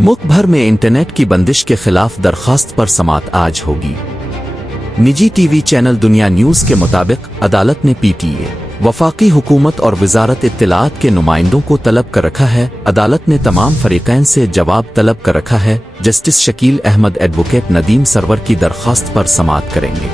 मुल्क भर में इंटरनेट की बंदिश के खिलाफ दरखास्त पर समाअत आज होगी। निजी टीवी चैनल दुनिया न्यूज़ के मुताबिक अदालत ने पीटीए, वफाकी हुकूमत और वजारत इत्तलाआत के नुमाइंदों को तलब कर रखा है। अदालत ने तमाम फरीकैन से जवाब तलब कर रखा है। Justice Shakeel Ahmad advocate Nadeem server की दरखास्त पर समाअत करेंगे।